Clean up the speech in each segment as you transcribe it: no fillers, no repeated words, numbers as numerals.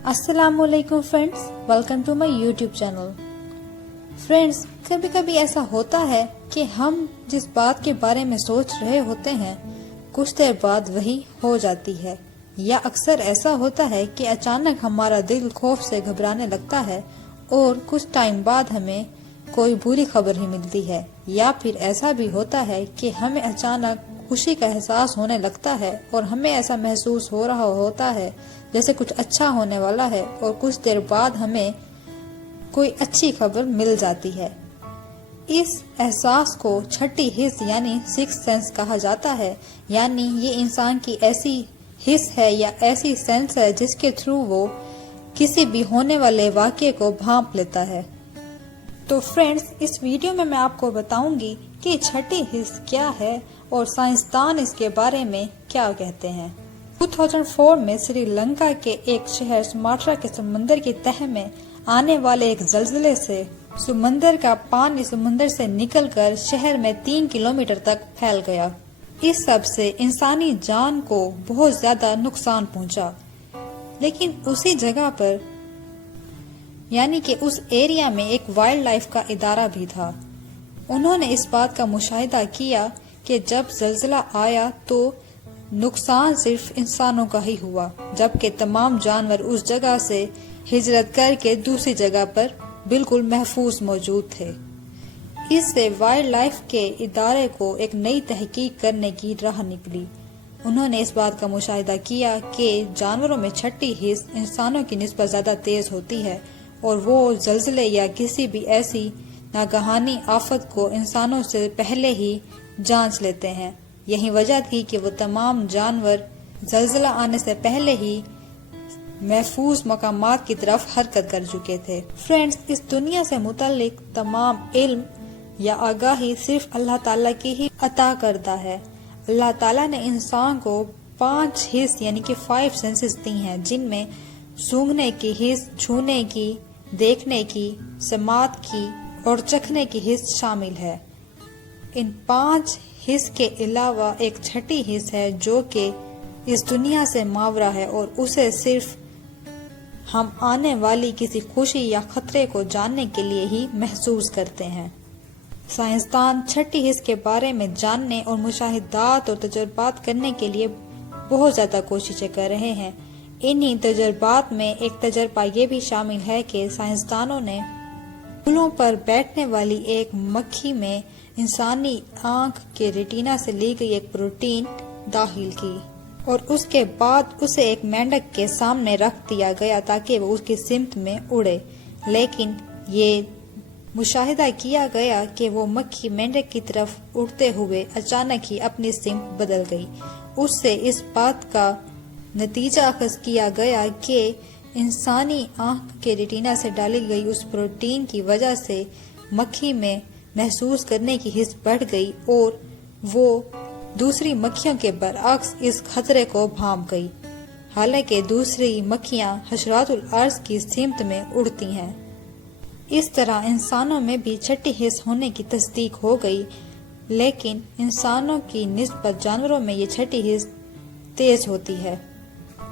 अस्सलाम वालेकुम friends, welcome to my YouTube channel. Friends, कभी कभी ऐसा होता है कि हम जिस बात के बारे में सोच रहे होते हैं कुछ देर बाद वही हो जाती है, या अक्सर ऐसा होता है कि अचानक हमारा दिल खौफ से घबराने लगता है और कुछ टाइम बाद हमें कोई बुरी खबर ही मिलती है, या फिर ऐसा भी होता है कि हमें अचानक खुशी का एहसास होने लगता है और हमें ऐसा महसूस हो रहा होता है जैसे कुछ अच्छा होने वाला है, और कुछ देर बाद हमें कोई अच्छी खबर मिल जाती है। इस एहसास को छठी हिस्स यानी सिक्स्थ सेंस कहा जाता है, यानी ये इंसान की ऐसी हिस्स है या ऐसी सेंस है जिसके थ्रू वो किसी भी होने वाले वाक़ये को भांप लेता है। तो फ्रेंड्स, इस वीडियो में मैं आपको बताऊंगी कि छठी हिस्स क्या है और साइंसदान इसके बारे में क्या कहते हैं। 2004 में श्रीलंका के एक शहर सुमात्रा के समंदर की तह में आने वाले एक जलजिले से समंदर का पानी समंदर से निकलकर शहर में 3 किलोमीटर तक फैल गया। इस सब से इंसानी जान को बहुत ज्यादा नुकसान पहुंचा, लेकिन उसी जगह पर यानी कि उस एरिया में एक वाइल्ड लाइफ का इदारा भी था। उन्होंने इस बात का मुशाहिदा किया कि जब जलजिला आया तो नुकसान सिर्फ इंसानों का ही हुआ, जबकि तमाम जानवर उस जगह से हिजरत करके दूसरी जगह पर बिल्कुल महफूज मौजूद थे। इससे वाइल्ड लाइफ के इदारे को एक नई तहकीक करने की राह निकली। उन्होंने इस बात का मुशाहिदा किया कि जानवरों में छठी हिस्स इंसानों की निस्बत ज्यादा तेज होती है और वो जलजिले या किसी भी ऐसी नागहानी आफत को इंसानों से पहले ही जांच लेते हैं। यही वजह थी कि वो तमाम जानवर जलजिला आने से पहले ही महफूज मकामात की तरफ हरकत कर चुके थे। फ्रेंड्स, इस दुनिया से मुतालिक तमाम इल्म या आगाही सिर्फ अल्लाह ताला की ही अता करता है। अल्लाह ताला ने इंसान को 5 हिस्स यानी कि 5 सेंसेस दी हैं, जिनमें सूंघने की हिस्स, छूने की, देखने की, समात की और चखने की हिस्स शामिल है। इन 5 हिस्स के अलावा एक छठी हिस्स है जो कि इस दुनिया से मावरा है और उसे सिर्फ हम आने वाली किसी खुशी या खतरे को जानने के लिए ही महसूस करते हैं। साइंसदान छठी हिस्स के बारे में जानने और मुशाहिदात और तजुर्बात करने के लिए बहुत ज्यादा कोशिशें कर रहे हैं। इन्हीं तजुर्बात में एक तजुर्बा ये भी शामिल है कि साइंसदानों ने फूलों पर बैठने वाली एक मक्खी में इंसानी आंख के रेटिना से ली गई एक प्रोटीन दाखिल की और उसके बाद उसे एक मेंढक के सामने रख दिया गया ताकि वो उसकी सिमत में उड़े। लेकिन ये मुशाहिदा किया गया कि वो मक्खी मेंढक की तरफ उड़ते हुए अचानक ही अपनी सिमत बदल गई। उससे इस बात का नतीजा अखज़ किया गया कि इंसानी आंख के रेटिना से डाली गई उस प्रोटीन की वजह से मक्खी में महसूस करने की हिस्स बढ़ गई और वो दूसरी मक्खियों के बरअक्स इस खतरे को भांप गई। हालांकि दूसरी मक्खियां हशरातुल अर्ज़ की सिमत में उड़ती हैं। इस तरह इंसानों में भी छठी हिस्स होने की तस्दीक हो गई, लेकिन इंसानों की निस्बत जानवरों में ये छठी हिस्स तेज होती है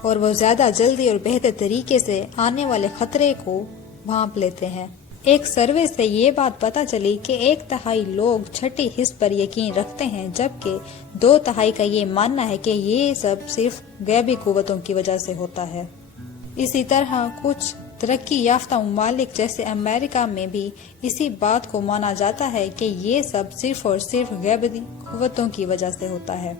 और वो ज्यादा जल्दी और बेहतर तरीके से आने वाले खतरे को भांप लेते हैं। एक सर्वे से ये बात पता चली कि 1/3 लोग छठी हिस्स पर यकीन रखते हैं, जबकि 2/3 का ये मानना है कि ये सब सिर्फ गैबी कुव्वतों की वजह से होता है। इसी तरह कुछ तरक्की याफ्ता ममालिक जैसे अमेरिका में भी इसी बात को माना जाता है कि ये सब सिर्फ और सिर्फ गैबी कुव्वतों की वजह से होता है।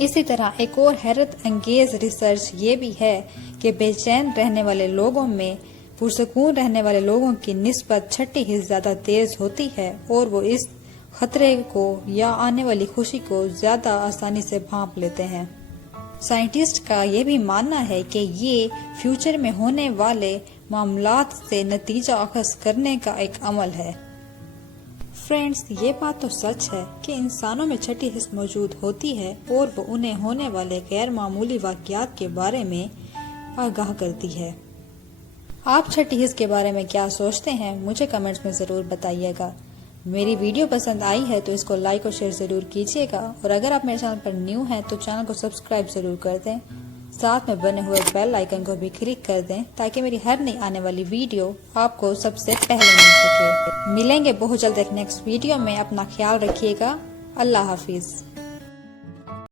इसी तरह एक और हैरत अंगेज रिसर्च ये भी है कि बेचैन रहने वाले लोगों में पुरसकून रहने वाले लोगों की निस्बत छठी हिस्स ज्यादा तेज होती है और वो इस खतरे को या आने वाली खुशी को ज्यादा आसानी से भांप लेते हैं। साइंटिस्ट का ये भी मानना है कि ये फ्यूचर में होने वाले मामलात से नतीजा अखज़ करने का एक अमल है। फ्रेंड्स, ये बात तो सच है कि इंसानों में छठी हिस्स मौजूद होती है और वो उन्हें होने वाले गैर मामूली वाक़यात के बारे में आगाह करती है। आप छठी हिस्स के बारे में क्या सोचते हैं, मुझे कमेंट्स में जरूर बताइएगा। मेरी वीडियो पसंद आई है तो इसको लाइक और शेयर जरूर कीजिएगा, और अगर आप मेरे चैनल पर न्यू हैं तो चैनल को सब्सक्राइब जरूर कर दें। ساتھ میں بنے ہوئے بیل آئیکن کو بھی کلک کر دیں تاکہ میری ہر نئی آنے والی ویڈیو آپ کو سب سے پہلے مل سکے۔ ملیں گے بہت جلد ایک نیکسٹ ویڈیو میں، اپنا خیال رکھیے گا۔ اللہ حافظ۔